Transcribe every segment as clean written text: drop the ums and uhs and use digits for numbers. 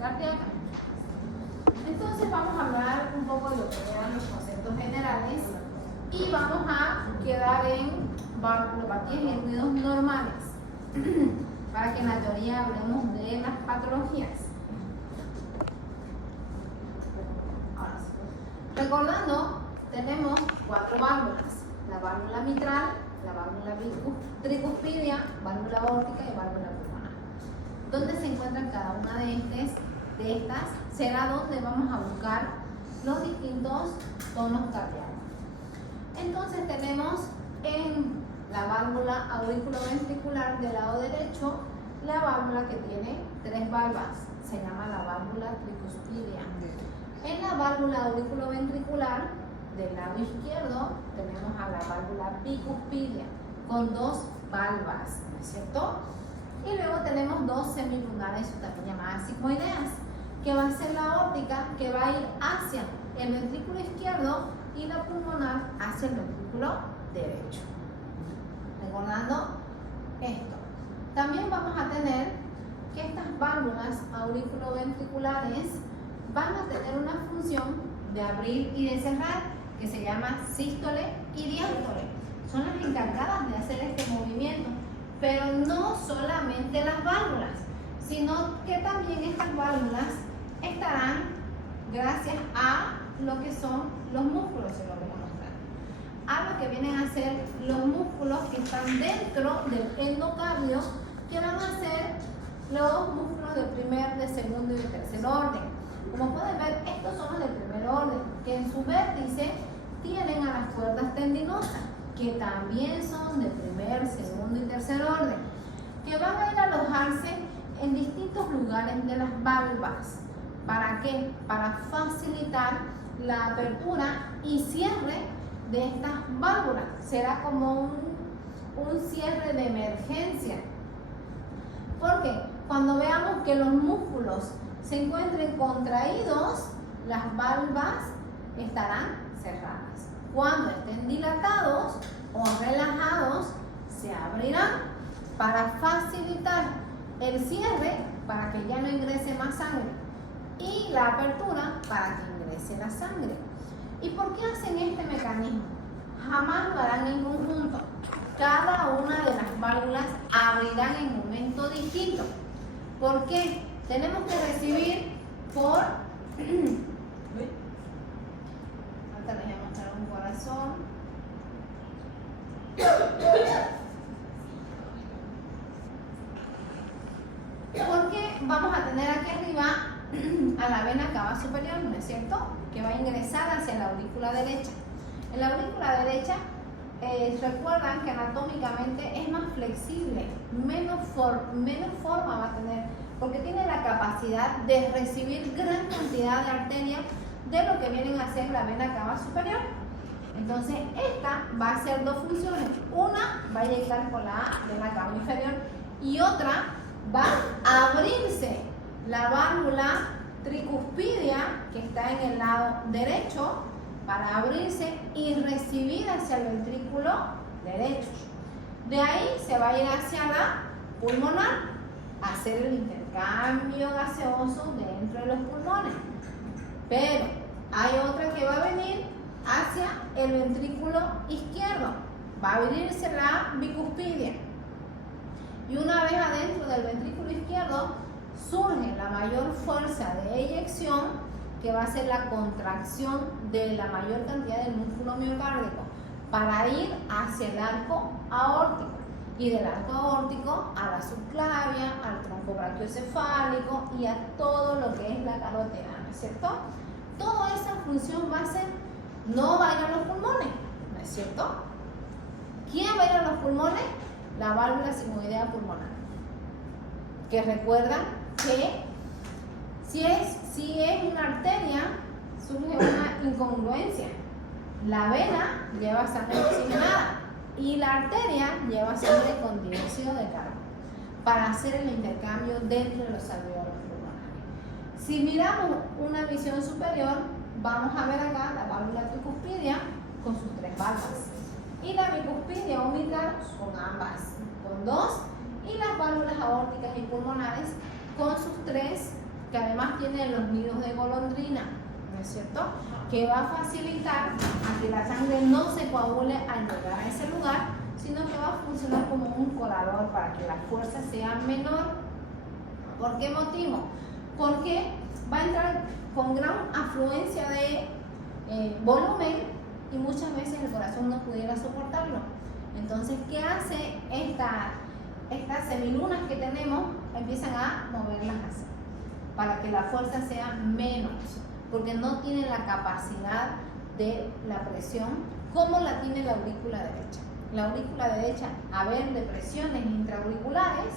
cardíaca. Entonces vamos a hablar un poco de lo que eran los conceptos generales y vamos a quedar en valvulopatías y ruidos normales para que en la teoría hablemos de las patologías. Ahora sí. Recordando, tenemos 4 válvulas: la válvula mitral, la válvula tricuspidia, válvula aórtica y válvula pulmonar. ¿Dónde se encuentran cada una de estas? Será donde vamos a buscar los distintos tonos cardíacos. Entonces tenemos en la válvula auriculoventricular del lado derecho la válvula que tiene 3 valvas, se llama la válvula tricuspidia. En la válvula auriculoventricular del lado izquierdo tenemos a la válvula bicuspidia con 2 valvas, ¿no es cierto? Y luego tenemos 2 semilunares, también llamadas sigmoideas, que va a ser la aórtica, que va a ir hacia el ventrículo izquierdo, y la pulmonar hacia el ventrículo derecho. Recordando esto. También vamos a tener que estas válvulas auriculoventriculares van a tener una función de abrir y de cerrar, que se llama sístole y diástole. Son las encargadas de hacer este movimiento, pero no solamente las válvulas, sino que también estas válvulas estarán gracias a lo que son los músculos, se lo voy a mostrar. A lo que vienen a ser los músculos que están dentro del endocardio, que van a ser los músculos de primer, de segundo y de tercer orden. Como pueden ver, estos son los de primer orden, que en su vértice tienen a las cuerdas tendinosas, que también son de primer, segundo y tercer orden, que van a ir a alojarse en distintos lugares de las valvas. ¿Para qué? Para facilitar la apertura y cierre de estas válvulas. Será como un cierre de emergencia. Porque cuando veamos que los músculos se encuentren contraídos, las valvas estarán cerradas. Cuando estén dilatados o relajados, se abrirán para facilitar el cierre, para que ya no ingrese más sangre, y la apertura para que ingrese la sangre. ¿Y por qué hacen este mecanismo? Jamás lo harán en conjunto. Cada una de las válvulas abrirán en momento distinto. ¿Por qué? Tenemos que recibir por... Ahorita les voy a mostrar un corazón. Porque vamos a tener aquí arriba a la vena cava superior, ¿no es cierto?, que va a ingresar hacia la aurícula derecha. En la aurícula derecha, recuerdan que anatómicamente es más flexible, menos forma va a tener, porque tiene la capacidad de recibir gran cantidad de arterias de lo que vienen a ser la vena cava superior. Entonces, esta va a hacer 2 funciones. Una va a inyectar por la vena cava inferior y otra va a abrirse la válvula tricuspidia, que está en el lado derecho, para abrirse y recibir hacia el ventrículo derecho. De ahí se va a ir hacia la pulmonar, a hacer el intercambio gaseoso dentro de los pulmones. Pero hay otra que va a venir hacia el ventrículo izquierdo, va a abrirse la bicuspidia. Y una vez adentro del ventrículo izquierdo, surge la mayor fuerza de eyección, que va a ser la contracción de la mayor cantidad del músculo miocárdico para ir hacia el arco aórtico, y del arco aórtico a la subclavia, al tronco brachiocefálico y a todo lo que es la carótida, ¿no es cierto? Toda esa función va a ser, no va a ir a los pulmones, ¿no es cierto? ¿Quién va a ir a los pulmones? La válvula sigmoidea pulmonar, que recuerdan que si es una arteria, surge una incongruencia. La vena lleva sangre oxigenada y la arteria lleva sangre con dióxido de carbono para hacer el intercambio dentro de los alveolos pulmonares. Si miramos una visión superior, vamos a ver acá la válvula tricuspidia con sus 3 valvas, y la bicuspidia o mitral con ambas, con 2, y las válvulas aórticas y pulmonares con sus 3 que además tiene los nidos de golondrina, ¿no es cierto? Que va a facilitar a que la sangre no se coagule al llegar a ese lugar, sino que va a funcionar como un colador para que la fuerza sea menor. ¿Por qué motivo? Porque va a entrar con gran afluencia de volumen y muchas veces el corazón no pudiera soportarlo. Entonces, ¿qué hace estas semilunas que tenemos? Empiezan a moverlas así, para que la fuerza sea menos, porque no tiene la capacidad de la presión como la tiene la aurícula derecha. La aurícula derecha, a ver, de presiones intraauriculares,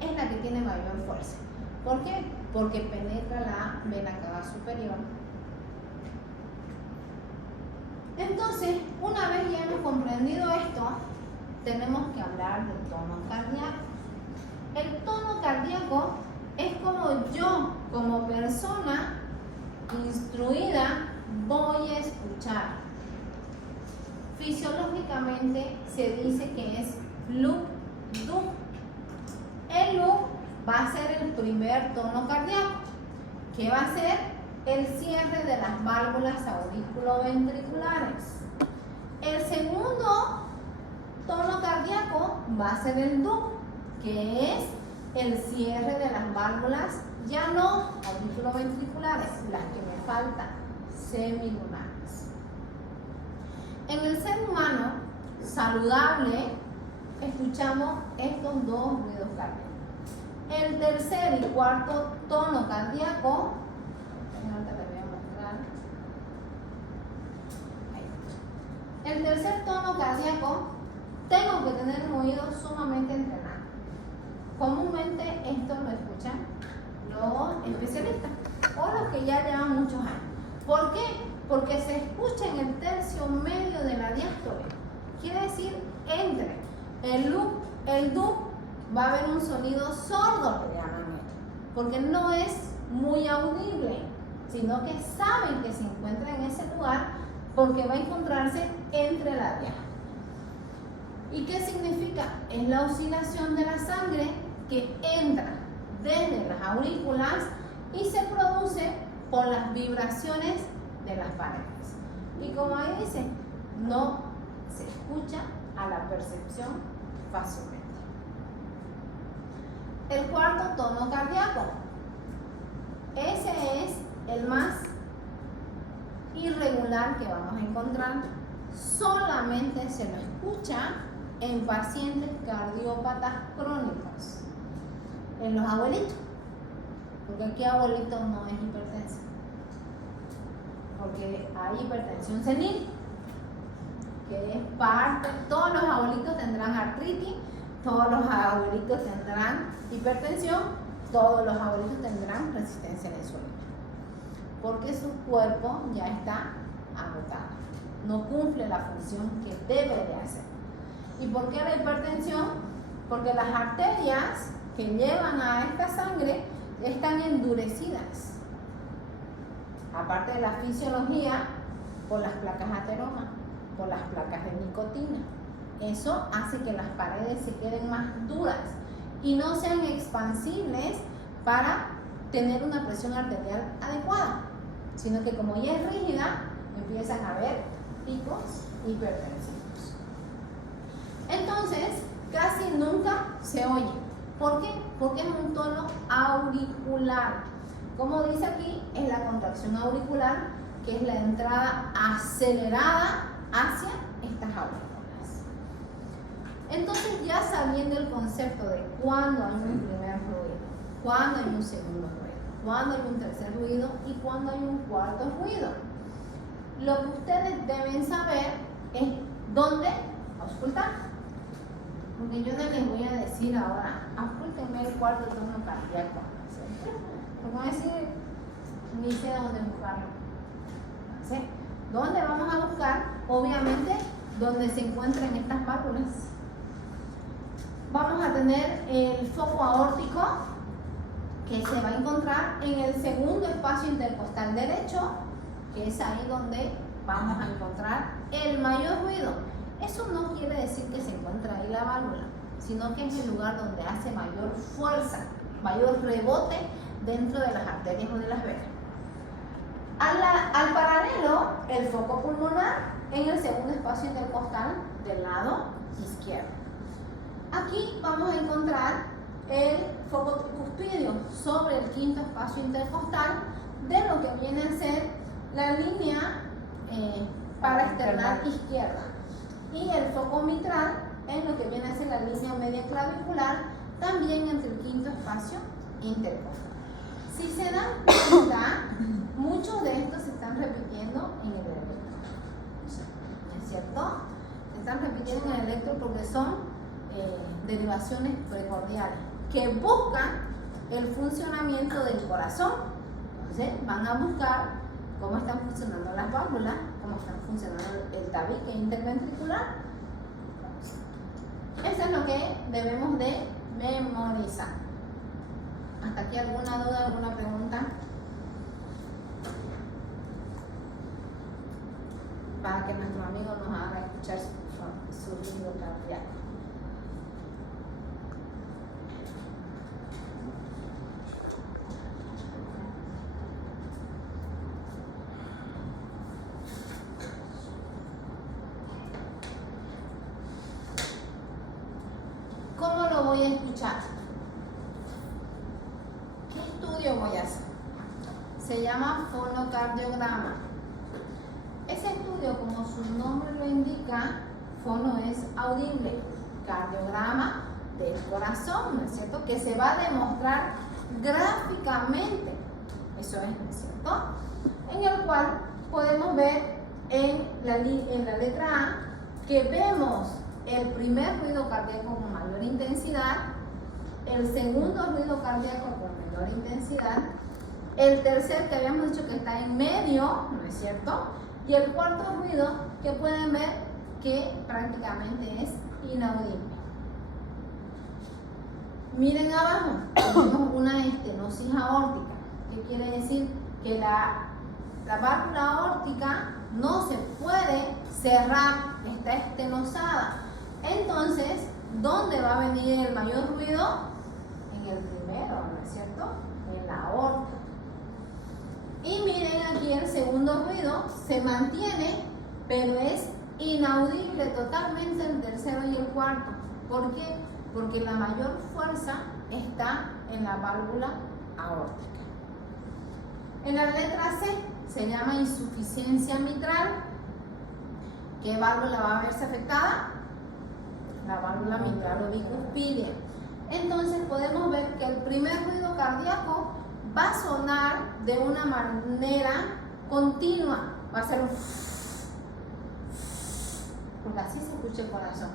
es la que tiene mayor fuerza. ¿Por qué? Porque penetra la vena cava superior. Entonces, una vez ya hemos comprendido esto, tenemos que hablar del tono cardíaco. El tono cardíaco es como yo, como persona instruida, voy a escuchar. Fisiológicamente se dice que es loop-du. El loop va a ser el primer tono cardíaco, que va a ser el cierre de las válvulas auriculoventriculares. El segundo tono cardíaco va a ser el du, que es el cierre de las válvulas ya no auriculoventriculares, las que me faltan, semilunares. En el ser humano saludable escuchamos estos dos ruidos cardíacos. El tercer y cuarto tono cardíaco, ahorita les voy a mostrar. El tercer tono cardíaco, tengo que tener un oído sumamente entrenado. Comúnmente esto lo escuchan los especialistas o los que ya llevan muchos años. ¿Por qué? Porque se escucha en el tercio medio de la diástole. Quiere decir, entre el loop, el du, va a haber un sonido sordo, que llaman ellos, porque no es muy audible, sino que saben que se encuentra en ese lugar porque va a encontrarse entre la diástole. ¿Y qué significa? Es la oscilación de la sangre que entra desde las aurículas y se produce por las vibraciones de las paredes. Y como ahí dice, no se escucha a la percepción fácilmente. El cuarto tono cardíaco, ese es el más irregular que vamos a encontrar. Solamente se lo escucha en pacientes cardiópatas crónicos, en los abuelitos, porque aquí abuelitos no es hipertenso, porque hay hipertensión senil, que es parte, todos los abuelitos tendrán artritis, todos los abuelitos tendrán hipertensión, todos los abuelitos tendrán resistencia a la insulina, porque su cuerpo ya está agotado, no cumple la función que debe de hacer. ¿Y por qué la hipertensión? Porque las arterias que llevan a esta sangre están endurecidas. Aparte de la fisiología, por las placas ateroma, por las placas de nicotina. Eso hace que las paredes se queden más duras y no sean expansibles para tener una presión arterial adecuada, sino que como ya es rígida, empiezan a haber picos hipertensivos. Entonces, casi nunca se oye. ¿Por qué? Porque es un tono auricular. Como dice aquí, es la contracción auricular, que es la entrada acelerada hacia estas aurículas. Entonces, ya sabiendo el concepto de cuándo hay un primer ruido, cuándo hay un segundo ruido, cuándo hay un tercer ruido y cuándo hay un cuarto ruido, lo que ustedes deben saber es dónde auscultar. Porque yo no les voy a decir ahora, auscúltenme el cuarto tono cardíaco. Porque voy a decir, ni sé dónde buscarlo. ¿Sí? ¿Dónde vamos a buscar? Obviamente, donde se encuentran estas válvulas. Vamos a tener el foco aórtico, que se va a encontrar en el segundo espacio intercostal derecho, que es ahí donde vamos a encontrar el mayor ruido. Eso no quiere decir que se encuentra ahí la válvula, sino que es el lugar donde hace mayor fuerza, mayor rebote dentro de las arterias o de las venas. Al paralelo, el foco pulmonar en el segundo espacio intercostal del lado izquierdo. Aquí vamos a encontrar el foco tricuspidio sobre el quinto espacio intercostal de lo que viene a ser la línea paraesternal izquierda, y el foco mitral en lo que viene a ser la línea media clavicular, también entre el quinto espacio intercostal. Si se dan cuenta, muchos de estos se están repitiendo en el electro, ¿es cierto? Se están repitiendo en el electro porque son derivaciones precordiales que buscan el funcionamiento del corazón. Entonces van a buscar cómo están funcionando las válvulas, cómo están funcionando el tabique interventricular. Eso es lo que debemos de memorizar. ¿Hasta aquí alguna duda, alguna pregunta? Para que nuestro amigo nos haga escuchar su ruido cardíaco. ¿Cómo lo voy a escuchar? ¿Qué estudio voy a hacer? Se llama fonocardiograma. Ese estudio, como su nombre lo indica, fono es audible, cardiograma del corazón, ¿no es cierto? Que se va a demostrar gráficamente, eso es, ¿no es cierto? En el cual podemos ver en la letra A que vemos el primer ruido cardíaco con mayor intensidad, el segundo ruido cardíaco con menor intensidad, el tercer que habíamos dicho que está en medio, ¿no es cierto? Y el cuarto ruido que pueden ver que prácticamente es inaudible. Miren abajo, tenemos una estenosis aórtica. ¿Qué quiere decir? Que la válvula aórtica no se puede cerrar, está estenosada. Entonces, ¿dónde va a venir el mayor ruido? En el primero, ¿no es cierto? En la aorta. Y miren aquí el segundo ruido, se mantiene, pero es inaudible totalmente el tercero y el cuarto. ¿Por qué? Porque la mayor fuerza está en la válvula aórtica. En la letra C se llama insuficiencia mitral. ¿Qué válvula va a verse afectada? La válvula mitral o bicuspidia. Entonces podemos ver que el primer ruido cardíaco va a sonar de una manera continua, va a ser un porque así se escucha el corazón,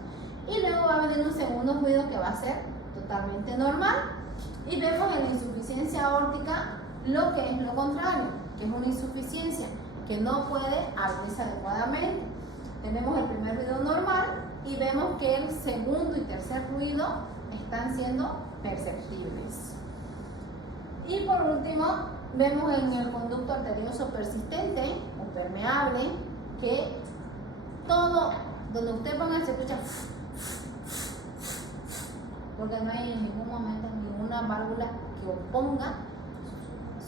y luego va a venir un segundo ruido que va a ser totalmente normal, y vemos en la insuficiencia aórtica lo que es lo contrario, que es una insuficiencia que no puede abrirse adecuadamente. Tenemos el primer ruido normal y vemos que el segundo y tercer ruido están siendo perceptibles. Y por último, vemos en el conducto arterioso persistente o permeable que todo, donde usted ponga se escucha, porque no hay en ningún momento ninguna válvula que oponga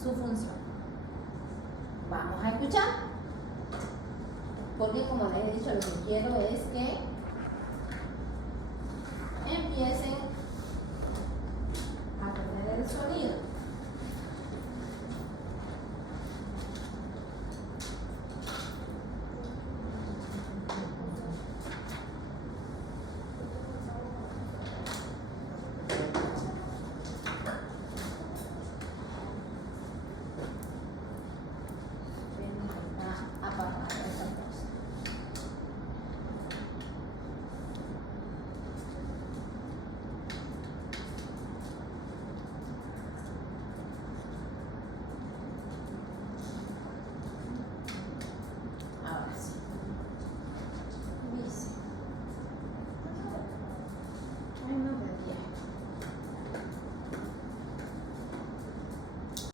su función. Vamos a escuchar, porque como les he dicho, lo que quiero es que empiecen